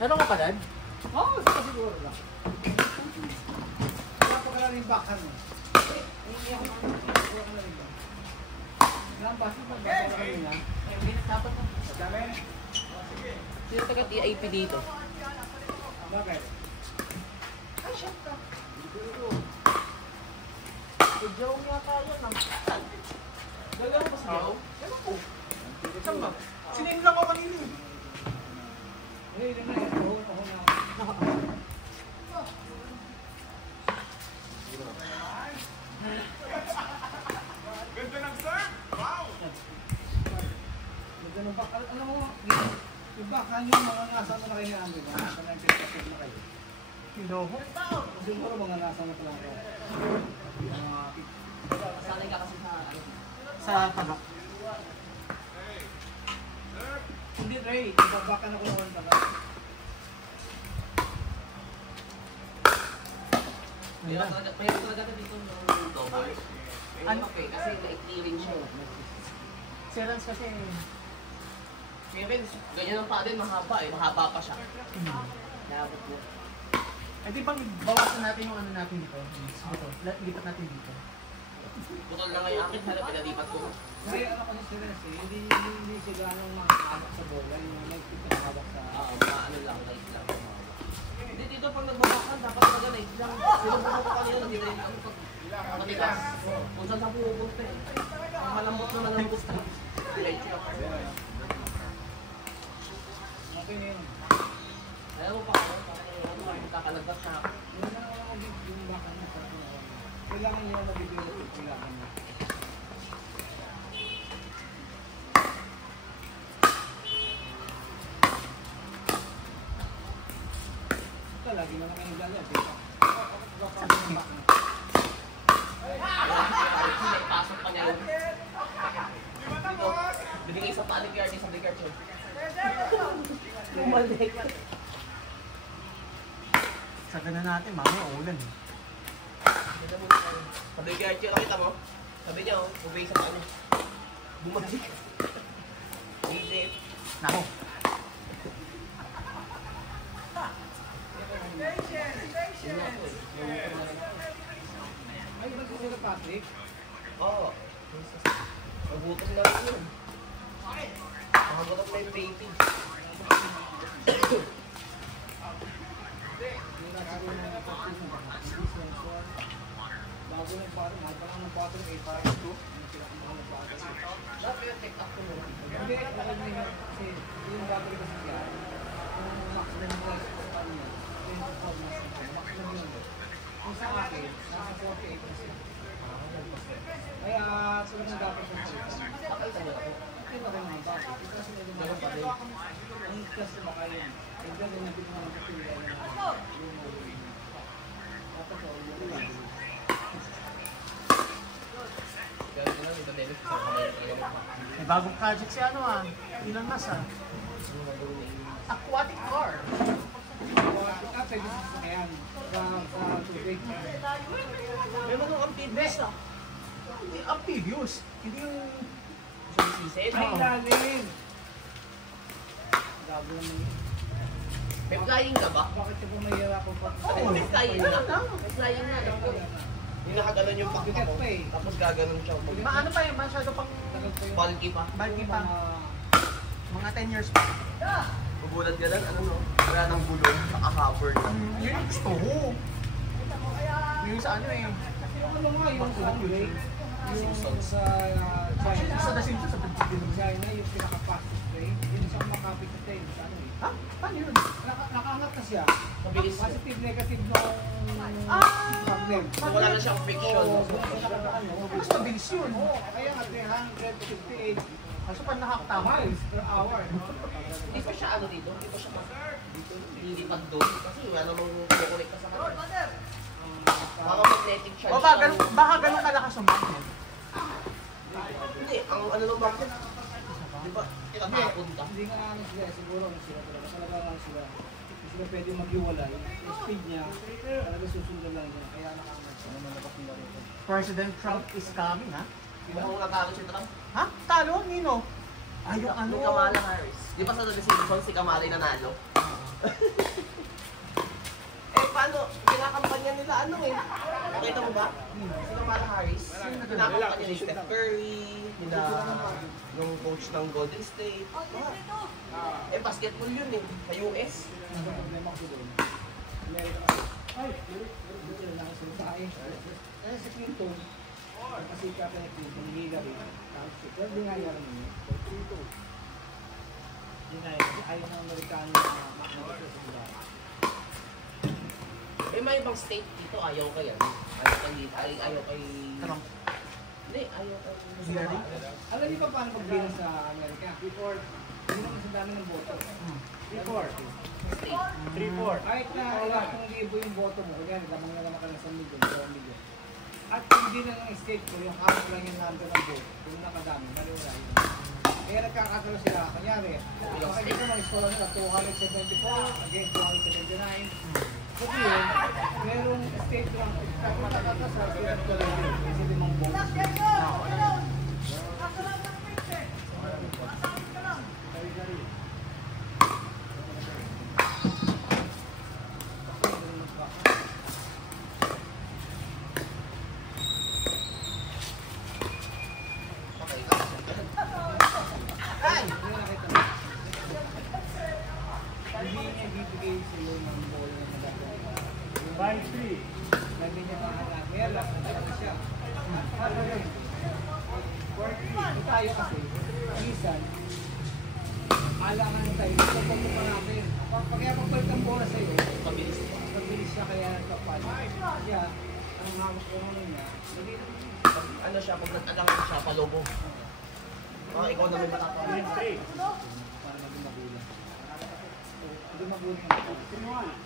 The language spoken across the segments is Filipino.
Meron ka pa, Dad? Oo, sa siguro lang. Wala pa ka lang yung bakan mo. Hindi ako wala ka lang yung bakan. Nambasa pa ba ka kanina? Hindi na dapat mo. Madami? Sino taga-TIP dito? Bakit? Ay, shit ka. Joe nga tayo ng... Dalawa ba si Joe? Ewan ko. Saan ba? Sinin lang ako kanina. Hey, yun na yan. Ako na. Ganda ng serve! Wow! Ganda ng bakan. Alam mo, yung bakan yung mga nasa mo na kayo na di ba? Nasa na yung pinapasok na kayo. Pinoho? Siguro mga nasa mo pala kayo. Sanay ka kasi sa tabak. Hindi, Ray. Ibabakan ako ng bakan. Mayroon talaga dito ng double. Ano pa kasi maikli rin siya. Si Rans kasi... Si Rans, ganyan ang pa din, mahaba eh. Mahaba pa siya. Nabot mo. Eh di bang bawasan natin yung ano natin dito? Ito, lipat natin dito. Bukal na ngayon akin, sana pinalipat ko. Kaya ano kasi si Rens eh, hindi siya ganong makakabak sa bola. Yung may pinakabak sa... Oo, ano lang, light lang. Hindi dito pag nagbabakan, dapat talaga light lang. Sinubukong ko kanina, hindi rin kami pag matigas. Kung saan sa pupunta eh. Ang malambot na malambot na. Light lang. Okay na yun. Ayaw mo pa ako, kakalagbat na ako. Hindi na ako yung bakan na sa tunawan. Kailangan niya mabibigay. Kailangan niya. Lagi naman kayo gala. Pasok pa niya yun. Binigay sa paligard, sa paligard yun. Bumalik. Sabi na natin, mamaya ulan eh. Sabi kaya Archie, nakita mo? Sabi niya, bumigay sa paano. Bumalik. Isip. Nako. Ay, ba't ko sila Patrick? Oo. Magutom na rin yun. Magutom na yung baby. Bago ng Patrick, mahal pa lang ng Patrick, 852. Dapat yung take up ko mo. Hindi, kasi yung battery kasi siya, yung maximum price ko sa kanya, 20,000 maximum yun. Kung sa akin, nasa 48 kasi. Kaya, sila na dapat yung salita. Pakita niyo ako. Hindi ba kayo mga bakit? Kasi medyo mga bakit. Ang kasi baka yun. Ang ganda na dito mga kapila yun. Dapat ko, yun lang. May bagong project si ano ah. Elon Musk ah. Aquatic car. Pwede sa sasakyan. Sa tubig. May mga amphibious ah. Hindi amphibious. Hindi yung... Sisisid. Ay, lalim! Gabo naman yun. May flying na ba? Bakit ka mahihirapan pa? Oo, may flying na. May flying na. Hindi nakaganon yung pakpak ko. Tapos gaganon siya. Maano pa yun? Masyado pang... Bulky pa. Bulky pa. Mga 10 years pa. Magulat ka lang, ano no? Wala nang gulong, naka-cover na. Yun yung gusto ko. Yung sa ano eh. Yung ano nga, yung sa Drake, yung sa China. Sa The Simpsons, sa China, yung pinaka-fastest train. Yung isang makapit na train sa ano eh. Ha? Paano yun? Nakaangat na siya. Mabilis. Positive, negative nung magnet. So wala na siyang friction. Mas mabilis yun. Kaya nga 358 Kaso pag nakakatama. miles per hour. Hindi pa siya ano dito? Hindi pa siya lilipad doon. Kasi wala namang kukulik ka sa kanya. Baka magnetic charge. O baka ganun kalakas yung magnet. Hindi, ang ano ng magnet. Di ba? Ikapapunta. Hindi nga ano sila, siguro ano sila talaga. Talaga ano sila. Hindi sila pwede maghiwalay. Yung speed niya, talaga susundan lang niya. Kaya nakaangat siya. Naman nila rito. President Trump is coming, ha? Mukhang natalo si Trump. Ha? Talo? Nino? Ay, yung ano? Ni Kamala Harris. Di ba sa decision si Kamala yung nanalo? Eh, paano? Kinakampanya nila ano eh. Nakita mo ba? Si Kamala Harris. Kinakampanya ni Steph Curry, nila yung coach ng Golden State. Eh, basketball yun eh. Sa US. Ang problema ko doon. Amerika kasi. Ay, dito na ako sa akin. Kaya sa Clinton, kasi kata ni Clinton, Hillary. Tapos, pero di nga yaran niya. Clinton. Yun na yun. Ayaw ng Amerikano na makakita sa Hillary. Eh, may ibang state dito, ayaw kay ano. Ayaw kay dito. Ayaw kay... Trump. Hindi, ayaw kay... Hillary? Alam niyo ba paano pagbilang sa Amerika? Before, hindi naman sa dami ng boto. Before. State. 3-4. Kahit na ilang libo yung boto mo, kaya lamang na naman ka ng 1 million, 2 million. At hindi na ng state ko, yung hawak lang yung number ng vote, kung nakadami, maliwala yun. Kaya nagkakatalo sila, kanyari, makikita mo yung score nila, 274 against 279. Kasi yun, merong state lang, kahit matakatas sa state ko lang yun, kasi limang votes. Okay. Ay! Hindi niya bibigay sa iyo ng ball na magagawa. 5-3. Lagi niya mahanap. Meron, nagkakita siya. Ano yun? 4-3. Tayo kasi, minsan, alangan na tayo. Pagpagpag pa natin. Kaya pagpalit ang bola sa iyo, Pabilis. pagbilis siya kaya nagpapal. Kaya, ang hawak ko niya, hindi Ano siya, pag nag-alang siya, palobo. Ikaw na may makakawin. para maging magulang. Hindi magulang.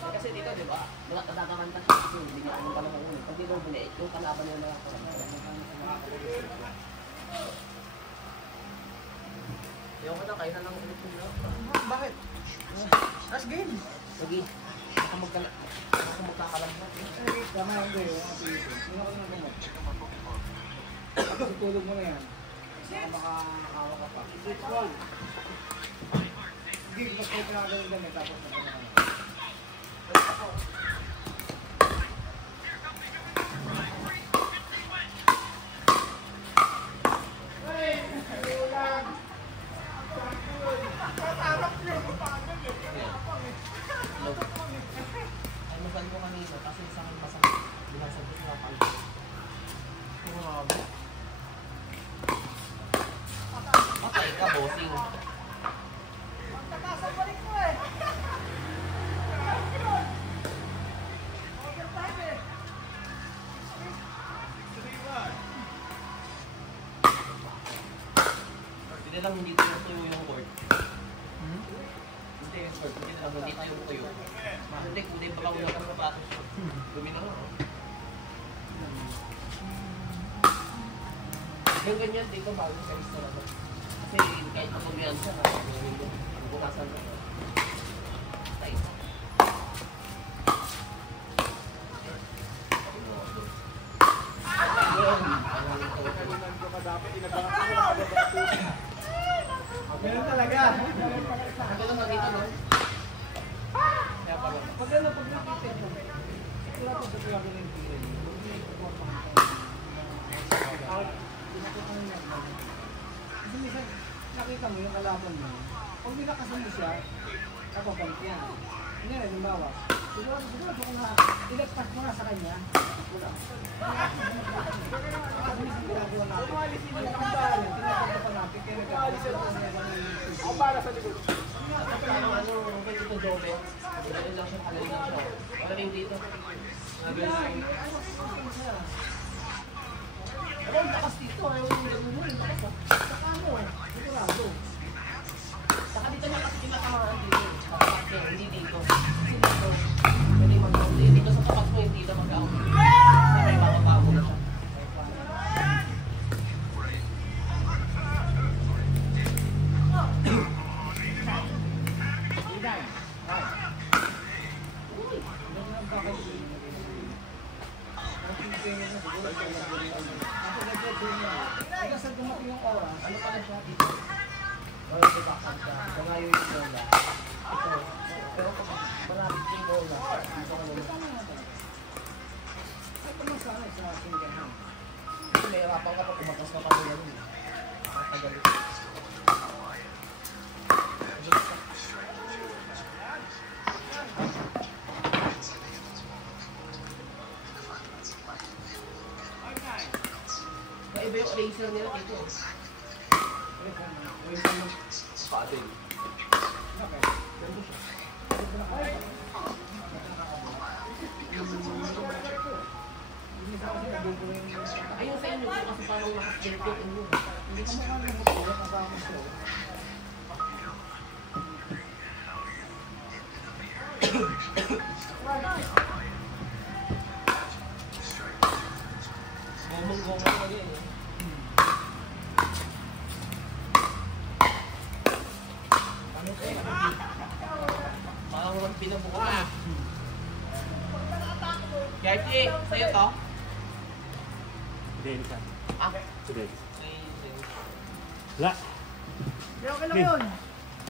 Kasi dito, di ba? Natakamanta siya kasi hindi niya anong pala magulang. Pag dito, yung kalaban nila nakakawin. Ayaw ko na, kaya na lang ulit nila. Bakit? Last game. Sige, baka magkakalang na. Tama yung gayo, ang piso. Hindi ako na gamot. Kasi tulog mo na yan. Baka makakawa ka pa. 6-1. Sige, mas may pinakagaling damit tapos na pinakagaling. Ay, masal ko kanina kasi sa akin masakit. Binasag ko sa kapal. Okay ka, bossing. Hindi lang hindi tuyo yung court. Hindi yung court, hindi lang hindi tayo tuyo. Hindi pa lang wala kang sapatos. Dumi na nga. Yung ganyan dito bago sa restaurant. Kasi kahit patuloyan siya, punasan na. Tayo. Meron talaga. Ito lang nakita no? Kaya pala. Pag nakita mo, sigurado sa pinakagaling ng pila niyo. Huwag niyo ipapapangit. Kasi minsan, nakita mo yung kalaban mo. Pag binakasan mo siya, kapabalik yan. Hindi rin, halimbawa, sigurado kung ilagpas mo na sa kanya, wala. Kasi minsan ginagawa natin. Tinatanda pa natin, kaya Ako para sa likod. Parang ano, kung dito Jove, ganun lang siya, halal lang siya. Wala rin dito. Ano, lakas dito, ayaw yung ganun. Saka ano, sigurado. Saka dito niya kasi kinatamaan dito. Hindi dito. Kasi dito, pwede mag-out. Dito sa tapat mo, hindi na mag-out. Kasi may mapapago na siya. Hanggang sa dumating yung oras, Ano pala siya dito? Wala si Baksan ka. Ito nga yung bola. Ito. Pero kung marami yung bola, dito ka naman. Ito man sana sa single hand. Kasi may hirapan ka pag kumakas ka pa nila nun. Nakakagalit. Iba yung eraser nila dito. Padding. Ayun sa inyo kasi parang nakasdente yung inyo. Hindi ka mukha ng mutulog ang gamit ko. Gomong-gomong na yun eh. Parang walang pinabuka. Gertie, sa'yo to? Hindi, isa. Ah, Hindi. sa'yo. Wala. Okay lang yun.